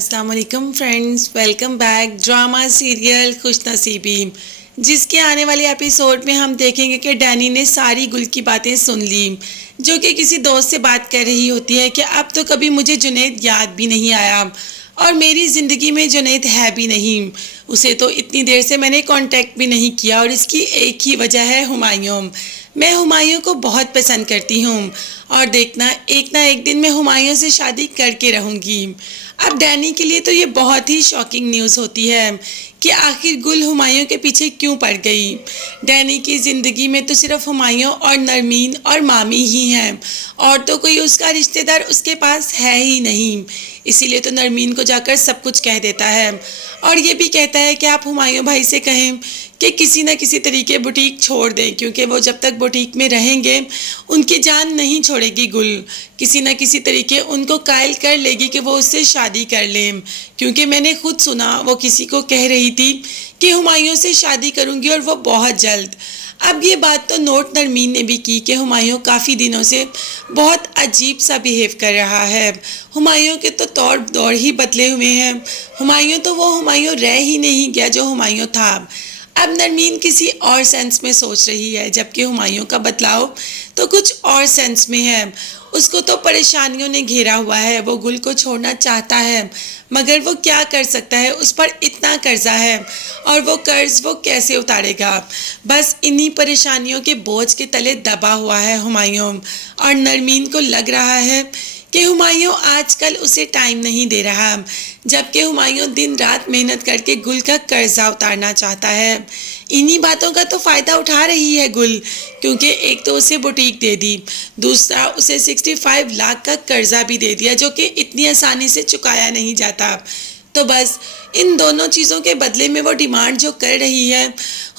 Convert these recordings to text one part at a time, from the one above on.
السلام علیکم friends, welcome back drama serial خوش نصیبی، جس کے آنے والے ایپیسوڈ میں ہم دیکھیں گے کہ ڈینی نے ساری گل کی باتیں سن لی، جو کہ کسی دوست سے بات کر رہی ہوتی ہے کہ اب تو کبھی مجھے جنید یاد بھی نہیں آیا اور میری زندگی میں جنید ہے بھی نہیں، اسے تو اتنی دیر سے میں نے کانٹیکٹ بھی نہیں کیا اور اس کی ایک ہی وجہ ہے ہمایوں۔ میں ہمایوں کو بہت پسند کرتی ہوں اور دیکھنا ایک نہ ایک دن میں ہمایوں سے شادی کر کے رہوں گی۔ اب ڈینی کے لیے تو یہ بہت ہی شاکنگ نیوز ہوتی ہے کہ آخر گل ہمایوں کے پیچھے کیوں پڑ گئی۔ ڈینی کی زندگی میں تو صرف ہمایوں اور نرمین اور مامی ہی ہیں اور تو کوئی اس کا رشتہ دار اس کے پاس ہے ہی نہیں، اسی لیے تو نرمین کو جا کر سب کچھ کہہ دیتا ہے اور یہ بھی کہتا ہے کہ آپ ہمایوں بھائی سے کہیں کہ کسی نہ کسی طریقے بوٹیک چھوڑ دیں، کیونکہ وہ جب تک بوٹیک میں رہیں گے ان کی جان نہیں چھوڑے گی گل، کسی نہ کسی طریقے ان کو قائل کر لے گی کہ وہ اس سے شادی کر لیں، کیونکہ میں نے خود سنا وہ کسی کو کہہ رہی تھی کہ ہمایوں سے شادی کروں گی اور وہ بہت جلد۔ اب یہ بات تو نوٹ نرمین نے بھی کی کہ ہمایوں کافی دنوں سے بہت عجیب سا بیہیو کر رہا ہے، ہمایوں کے تو طور دور ہی بدلے ہوئے ہیں، ہمایوں تو وہ ہمایوں رہ ہی نہیں گیا جو ہمایوں تھا۔ اب نرمین کسی اور سینس میں سوچ رہی ہے، جبکہ ہمایوں کا بدلاؤ تو کچھ اور سینس میں ہے، اس کو تو پریشانیوں نے گھیرا ہوا ہے، وہ گل کو چھوڑنا چاہتا ہے مگر وہ کیا کر سکتا ہے، اس پر اتنا قرضہ ہے اور وہ قرض وہ کیسے اتارے گا۔ بس انہی پریشانیوں کے بوجھ کے تلے دبا ہوا ہے ہمایوں اور نرمین کو لگ رہا ہے کہ ہمایوں آج کل اسے ٹائم نہیں دے رہا، جبکہ ہمایوں دن رات محنت کر کے گل کا قرضہ اتارنا چاہتا ہے۔ انہی باتوں کا تو فائدہ اٹھا رہی ہے گل، کیونکہ ایک تو اسے بوٹیک دے دی، دوسرا اسے 65 لاکھ کا قرضہ بھی دے دیا جو کہ اتنی آسانی سے چکایا نہیں جاتا۔ تو بس ان دونوں چیزوں کے بدلے میں وہ ڈیمانڈ جو کر رہی ہے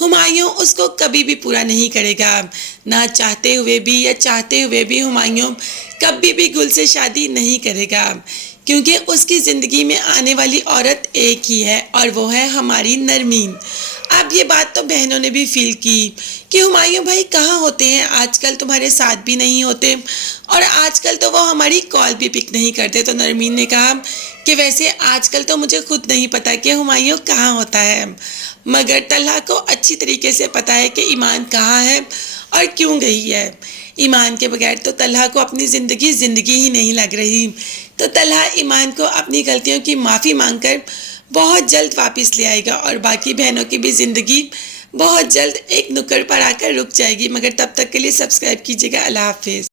ہمایوں اس کو کبھی بھی پورا نہیں کرے گا، نہ چاہتے ہوئے بھی یا چاہتے ہوئے بھی ہمایوں کبھی بھی گل سے شادی نہیں کرے گا، کیونکہ اس کی زندگی میں آنے والی عورت ایک ہی ہے اور وہ ہے ہماری نرمین۔ اب یہ بات تو بہنوں نے بھی فیل کی کہ ہمایوں بھائی کہاں ہوتے ہیں، آج کل تمہارے ساتھ بھی نہیں ہوتے اور آج کل تو وہ ہماری کال بھی پک نہیں کرتے۔ تو نرمین نے کہا کہ ویسے آج کل تو مجھے خود نہیں پتا کہ ہمایوں کہاں ہوتا ہے، مگر طلحہ کو اچھی طریقے سے پتا ہے کہ ایمان کہاں ہے اور کیوں گئی ہے۔ ایمان کے بغیر تو طلحہ کو اپنی زندگی ہی نہیں لگ رہی، تو طلحہ ایمان کو اپنی غلطیوں کی معافی مانگ کر بہت جلد واپس لے آئے گا اور باقی بہنوں کی بھی زندگی بہت جلد ایک نکڑ پر آ کر رک جائے گی۔ مگر تب تک کے لیے سبسکرائب کیجیے گا۔ اللہ حافظ۔